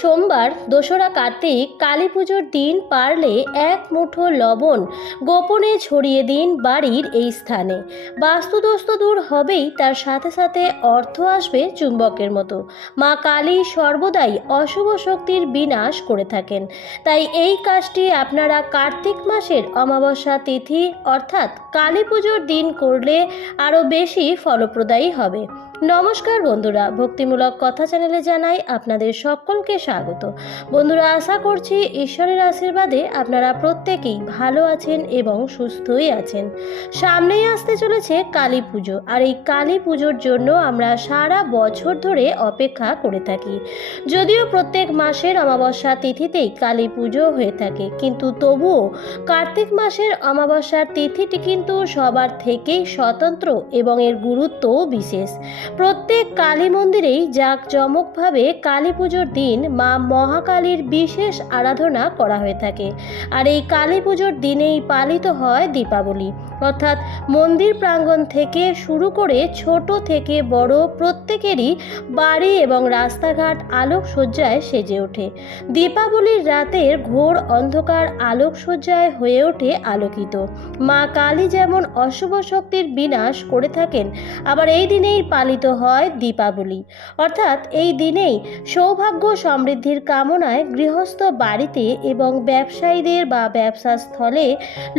সোমবার দোসরা কার্তিক কালী পুজোর দিন পারলে এক মুঠো লবণ গোপনে ছড়িয়ে দিন বাড়ির এই স্থানে। বাস্তুদোষ তো দূর হবেই, তার সাথে সাথে অর্থ আসবে চুম্বকের মতো। মা কালী সর্বদাই অশুভ শক্তির বিনাশ করে থাকেন, তাই এই কাজটি আপনারা কার্তিক মাসের অমাবস্যা তিথি অর্থাৎ কালী পুজোর দিন করলে আরও বেশি ফলপ্রদায়ী হবে। নমস্কার বন্ধুরা, ভক্তিমূলক কথা চ্যানেলে জানাই আপনাদের সকলকে স্বাগত। বন্ধুরা, আশা করছি ঈশ্বরের আশীর্বাদে আপনারা প্রত্যেকেই ভালো আছেন এবং সুস্থই আছেন। সামনেই আসতে চলেছে কালী পুজো, আর এই কালী পুজোর জন্য আমরা সারা বছর ধরে অপেক্ষা করে থাকি। যদিও প্রত্যেক মাসের অমাবস্যা তিথিতেই কালী পুজো হয়ে থাকে, কিন্তু তবুও কার্তিক মাসের অমাবস্যার তিথিটি কিন্তু সবার থেকেই স্বতন্ত্র এবং এর গুরুত্বও বিশেষ। প্রত্যেক কালী মন্দিরেই জাঁকজমকভাবে কালী পুজোর দিন মা মহাকালীর বিশেষ আরাধনা করা হয়ে থাকে। আর এই কালী পুজোর দিনেই পালিত হয় দীপাবলি, অর্থাৎ মন্দির প্রাঙ্গণ থেকে শুরু করে ছোট থেকে বড় প্রত্যেকেরই বাড়ি এবং রাস্তাঘাট আলোকসজ্জায় সেজে ওঠে। দীপাবলির রাতের ঘোর অন্ধকার আলোকসজ্জায় হয়ে ওঠে আলোকিত। মা কালী যেমন অশুভ শক্তির বিনাশ করে থাকেন, আবার এই দিনেই পালিত হয় দীপাবলি, অর্থাৎ এই দিনেই সৌভাগ্য সমৃদ্ধির কামনায় গৃহস্থ বাড়িতে এবং ব্যবসায়ীদের বা ব্যবসা স্থলে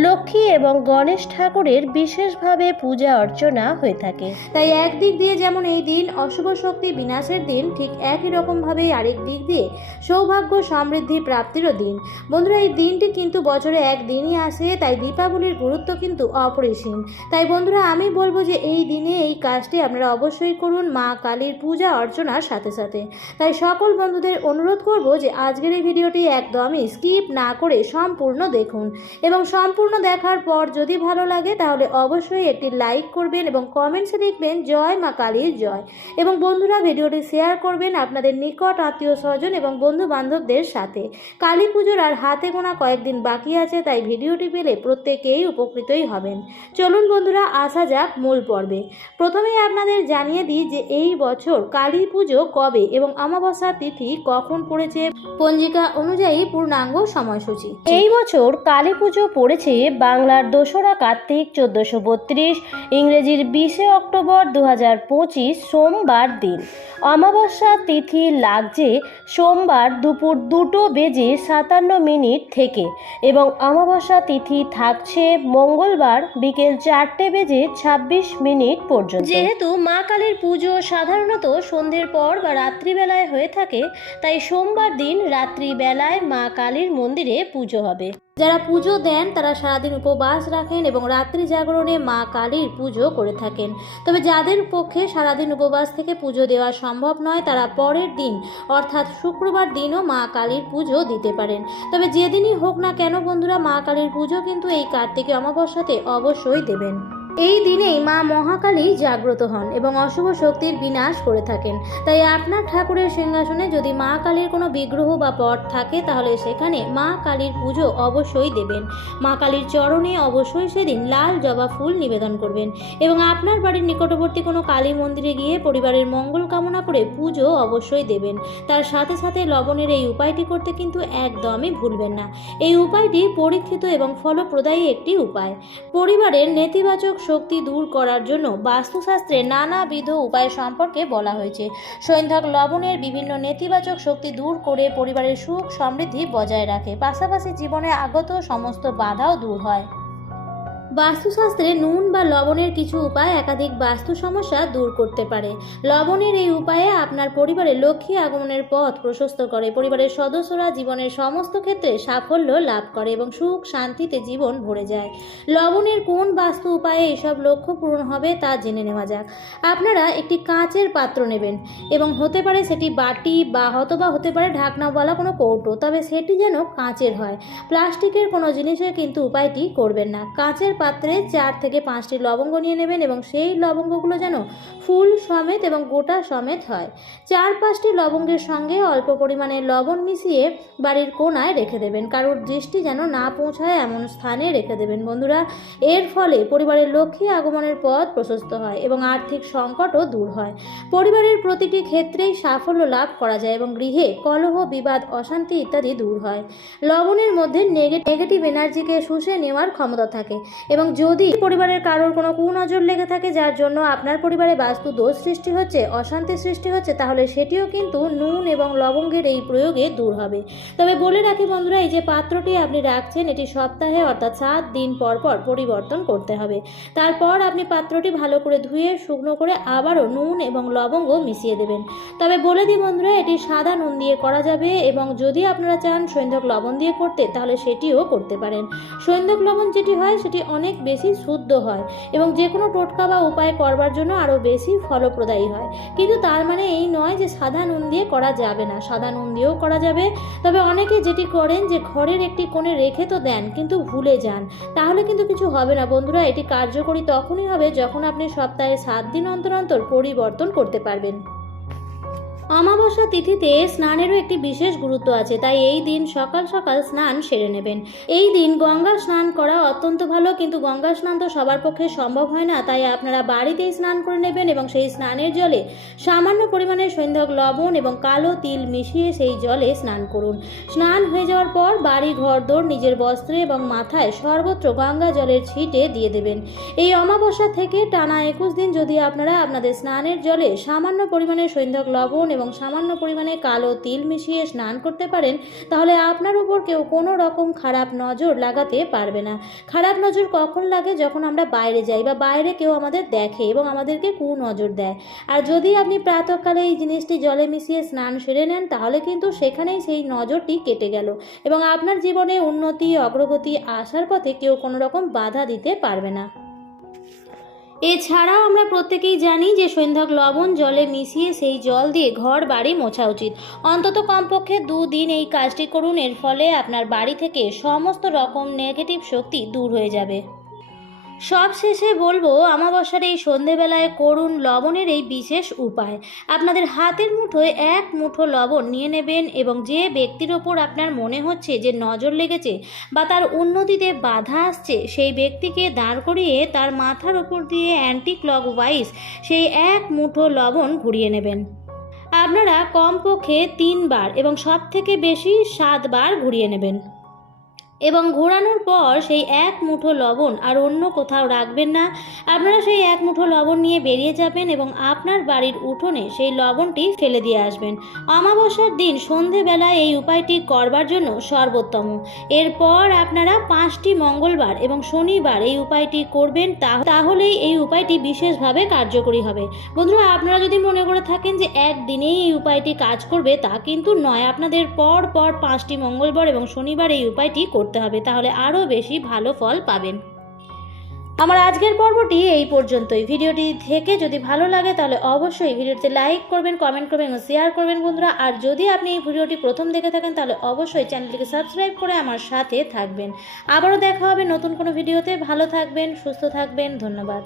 লক্ষ্মী এবং গণেশ ঠাকুরের বিশেষভাবে পূজা অর্চনা হয়ে থাকে। তাই একদিক দিয়ে যেমন এই দিন অশুভ শক্তি বিনাশের দিন, ঠিক একই রকমভাবেই আরেক দিক দিয়ে সৌভাগ্য সমৃদ্ধি প্রাপ্তিরও দিন। বন্ধুরা, এই দিনটি কিন্তু বছরে একদিনই আসে, তাই দীপাবলির গুরুত্ব কিন্তু অপরিসীম। তাই বন্ধুরা, আমি বলবো যে এই দিনে এই কাজটি আপনারা অবশ্যই করুন মা কালীর পূজা অর্চনার সাথে সাথে। তাই সকল বন্ধুদের অনুরোধ করব যে আজকের এই ভিডিওটি একদমই স্কিপ না করে সম্পূর্ণ দেখুন, এবং সম্পূর্ণ দেখার পর যদি ভালো লাগে তাহলে অবশ্যই একটি লাইক করবেন এবং কমেন্টসে লিখবেন জয় মা কালীর জয়। এবং বন্ধুরা, ভিডিওটি শেয়ার করবেন আপনাদের নিকট আত্মীয় স্বজন এবং বন্ধু বান্ধবদের সাথে। কালী পুজোর আর হাতে গোনা কয়েকদিন বাকি আছে, তাই ভিডিওটি পেলে প্রত্যেকেই উপকৃতই হবেন। চলুন বন্ধুরা, আসা যাক মূল পর্বে। প্রথমেই আপনাদের জানিয়ে দিই যে এই বছর কালী পুজো কবে এবং অমাবস্যা তিথি কখন পড়েছে পঞ্জিকা অনুযায়ী পূর্ণাঙ্গ সময়সূচি। এই বছর কালী পুজো পড়েছে বাংলার দোসরা কার্তিক 1432, ইংরেজির 20 অক্টোবর 2025 সোমবার দিন। অমাবস্যা তিথি লাগছে সোমবার দুপুর 2:57 থেকে এবং অমাবস্যা তিথি থাকছে মঙ্গলবার বিকেল 4:26 পর্যন্ত। যেহেতু মা কালীর পুজো সাধারণত সন্ধ্যের পর বা রাত্রিবেলায় হয়ে থাকে, তাই সোমবার দিন রাত্রিবেলায় মা কালীর মন্দিরে পুজো হবে। যারা পুজো দেন তারা সারাদিন উপবাস রাখেন এবং রাত্রি জাগরণে মা কালীর পুজো করে থাকেন। তবে যাদের পক্ষে সারাদিন উপবাস থেকে পুজো দেওয়া সম্ভব নয়, তারা পরের দিন অর্থাৎ শুক্রবার দিনও মা কালীর পুজো দিতে পারেন। তবে যেদিনই হোক না কেন বন্ধুরা, মা কালীর পুজো কিন্তু এই কার্তিক অমাবস্যাতে অবশ্যই দেবেন। এই দিনেই মা মহাকালী জাগ্রত হন এবং অশুভ শক্তির বিনাশ করে থাকেন। তাই আপনার ঠাকুরের সিংহাসনে যদি মা কালীর কোনো বিগ্রহ বা পট থাকে, তাহলে সেখানে মা কালীর পুজো অবশ্যই দেবেন। মা কালীর চরণে অবশ্যই সেদিন লাল জবা ফুল নিবেদন করবেন এবং আপনার বাড়ির নিকটবর্তী কোনো কালী মন্দিরে গিয়ে পরিবারের মঙ্গল কামনা করে পুজো অবশ্যই দেবেন। তার সাথে সাথে লবণের এই উপায়টি করতে কিন্তু একদমই ভুলবেন না। এই উপায়টি পরীক্ষিত এবং ফলপ্রদায়ী একটি উপায়। পরিবারের নেতিবাচক শক্তি দূর করার জন্য বাস্তুশাস্ত্রে নানাবিধ উপায় সম্পর্কে বলা হয়েছে। সৈন্ধক লবণের বিভিন্ন নেতিবাচক শক্তি দূর করে পরিবারের সুখ সমৃদ্ধি বজায় রাখে, পাশাপাশি জীবনে আগত সমস্ত বাধাও দূর হয়। বাস্তুশাস্ত্রে নুন বা লবণের কিছু উপায় একাধিক বাস্তু সমস্যা দূর করতে পারে। লবণের এই উপায়ে আপনার পরিবারে লক্ষ্মী আগমনের পথ প্রশস্ত করে, পরিবারের সদস্যরা জীবনের সমস্ত ক্ষেত্রে সাফল্য লাভ করে এবং সুখ শান্তিতে জীবন ভরে যায়। লবণের কোন বাস্তু উপায়ে এসব লক্ষ্য পূরণ হবে তা জেনে নেওয়া যাক। আপনারা একটি কাঁচের পাত্র নেবেন এবং হতে পারে সেটি বাটি বা হতে পারে ঢাকনাওয়ালা কোনো কৌটো, তবে সেটি যেন কাঁচের হয়। প্লাস্টিকের কোনো জিনিসে কিন্তু উপায়টি করবেন না। কাঁচের পাত্রে 4 থেকে 5টি লবঙ্গ নিয়ে নেবেন এবং সেই লবঙ্গগুলো যেন ফুল সমেত এবং গোটা সমেত হয়। 4-5টি লবঙ্গের সঙ্গে অল্প পরিমাণে লবণ মিশিয়ে বাড়ির কোণায় রেখে দেবেন, কারোর দৃষ্টি যেন না পৌঁছায় এমন স্থানে রেখে দেবেন বন্ধুরা। এর ফলে পরিবারের লক্ষ্মী আগমনের পথ প্রশস্ত হয় এবং আর্থিক সংকটও দূর হয়। পরিবারের প্রতিটি ক্ষেত্রেই সাফল্য লাভ করা যায় এবং গৃহে কলহ, বিবাদ, অশান্তি ইত্যাদি দূর হয়। লবণের মধ্যে নেগেটিভ এনার্জিকে শুষে নেওয়ার ক্ষমতা থাকে এবং যদি পরিবারের কারোর কোনো কুনজর লেগে থাকে যার জন্য আপনার পরিবারে বাস্তু দোষ সৃষ্টি হচ্ছে, অশান্তি সৃষ্টি হচ্ছে, তাহলে সেটিও কিন্তু নুন এবং লবঙ্গের এই প্রয়োগে দূর হবে। তবে বলে রাখি বন্ধুরা, এই যে পাত্রটি আপনি রাখছেন এটি সপ্তাহে অর্থাৎ 7 দিন পর পর পরিবর্তন করতে হবে। তারপর আপনি পাত্রটি ভালো করে ধুয়ে শুকনো করে আবারও নুন এবং লবঙ্গ মিশিয়ে দেবেন। তবে বলে দিই বন্ধুরা, এটি সাদা নুন দিয়ে করা যাবে এবং যদি আপনারা চান সৈন্ধক লবণ দিয়ে করতে তাহলে সেটিও করতে পারেন। সৈন্ধক লবণ যেটি হয় সেটি অনেক বেশি শুদ্ধ হয় এবং যে কোনো টোটকা বা উপায় করবার জন্য আরও বেশি ফলপ্রদায়ী হয়। কিন্তু তার মানে এই নয় যে সাদা নুন দিয়ে করা যাবে না, সাদা নুন দিয়েও করা যাবে। তবে অনেকে যেটি করেন যে ঘরের একটি কোণে রেখে তো দেন কিন্তু ভুলে যান, তাহলে কিন্তু কিছু হবে না বন্ধুরা। এটি কার্যকরী তখনই হবে যখন আপনি সপ্তাহে 7 দিন অন্তর অন্তর পরিবর্তন করতে পারবেন। অমাবস্যা তিথিতে স্নানেরও একটি বিশেষ গুরুত্ব আছে, তাই এই দিন সকাল সকাল স্নান সেরে নেবেন। এই দিন গঙ্গা স্নান করা অত্যন্ত ভালো, কিন্তু গঙ্গা স্নান তো সবার পক্ষে সম্ভব হয় না, তাই আপনারা বাড়িতেই স্নান করে নেবেন এবং সেই স্নানের জলে সামান্য পরিমাণে সৈন্ধক লবণ এবং কালো তিল মিশিয়ে সেই জলে স্নান করুন। স্নান হয়ে যাওয়ার পর বাড়ি ঘরদোর, নিজের বস্ত্রে এবং মাথায় সর্বত্র গঙ্গা জলের ছিটে দিয়ে দেবেন। এই অমাবস্যা থেকে টানা 21 দিন যদি আপনারা আপনাদের স্নানের জলে সামান্য পরিমাণে সৈন্ধক লবণ এবং সামান্য পরিমাণে কালো তিল মিশিয়ে স্নান করতে পারেন, তাহলে আপনার উপর কেউ কোনো রকম খারাপ নজর লাগাতে পারবে না। খারাপ নজর কখন লাগে? যখন আমরা বাইরে যাই বা বাইরে কেউ আমাদের দেখে এবং আমাদেরকে কুনজর দেয়। আর যদি আপনি প্রাতঃকালে এই জিনিসটি জলে মিশিয়ে স্নান সেরে নেন, তাহলে কিন্তু সেখানেই সেই নজরটি কেটে গেল এবং আপনার জীবনে উন্নতি, অগ্রগতি আসার পথে কেউ কোনো রকম বাধা দিতে পারবে না। এছাড়াও আমরা প্রত্যেকেই জানি যে সৈন্ধক লবণ জলে মিশিয়ে সেই জল দিয়ে ঘর বাড়ি মোছা উচিত। অন্তত কমপক্ষে 2 দিন এই কাজটি করুন, এর ফলে আপনার বাড়ি থেকে সমস্ত রকম নেগেটিভ শক্তি দূর হয়ে যাবে। সবশেষে বলবো, অমাবস্যার এই সন্ধেবেলায় করুন লবণের এই বিশেষ উপায়। আপনাদের হাতের মুঠোয় 1 মুঠো লবণ নিয়ে নেবেন এবং যে ব্যক্তির ওপর আপনার মনে হচ্ছে যে নজর লেগেছে বা তার উন্নতিতে বাধা আসছে, সেই ব্যক্তিকে দাঁড় করিয়ে তার মাথার ওপর দিয়ে অ্যান্টি ক্লকওয়াইজ সেই 1 মুঠো লবণ ঘুরিয়ে নেবেন। আপনারা কমপক্ষে 3 বার এবং সব থেকে বেশি 7 বার ঘুরিয়ে নেবেন এবং ঘোরানোর পর সেই 1 মুঠো লবণ আর অন্য কোথাও রাখবেন না। আপনারা সেই 1 মুঠো লবণ নিয়ে বেরিয়ে যাবেন এবং আপনার বাড়ির উঠোনে সেই লবণটি ফেলে দিয়ে আসবেন। অমাবস্যার দিন সন্ধেবেলায় এই উপায়টি করবার জন্য সর্বোত্তম। এরপর আপনারা 5টি মঙ্গলবার এবং শনিবার এই উপায়টি করবেন, তাহলেই এই উপায়টি বিশেষভাবে কার্যকরী হবে। বন্ধুরা, আপনারা যদি মনে করে থাকেন যে একদিনেই এই উপায়টি কাজ করবে, তা কিন্তু নয়। আপনাদের পর পর 5টি মঙ্গলবার এবং শনিবার এই উপায়টি করতে হবে, তাহলে আরও বেশি ভালো ফল পাবেন। আমার আজকের পর্বটি এই পর্যন্তই। ভিডিওটি থেকে যদি ভালো লাগে তাহলে অবশ্যই ভিডিওতে লাইক করবেন, কমেন্ট করবেন ও শেয়ার করবেন বন্ধুরা। আর যদি আপনি এই ভিডিওটি প্রথম দেখে থাকেন তাহলে অবশ্যই চ্যানেলটিকে সাবস্ক্রাইব করে আমার সাথে থাকবেন। আবারও দেখা হবে নতুন কোনো ভিডিওতে। ভালো থাকবেন, সুস্থ থাকবেন। ধন্যবাদ।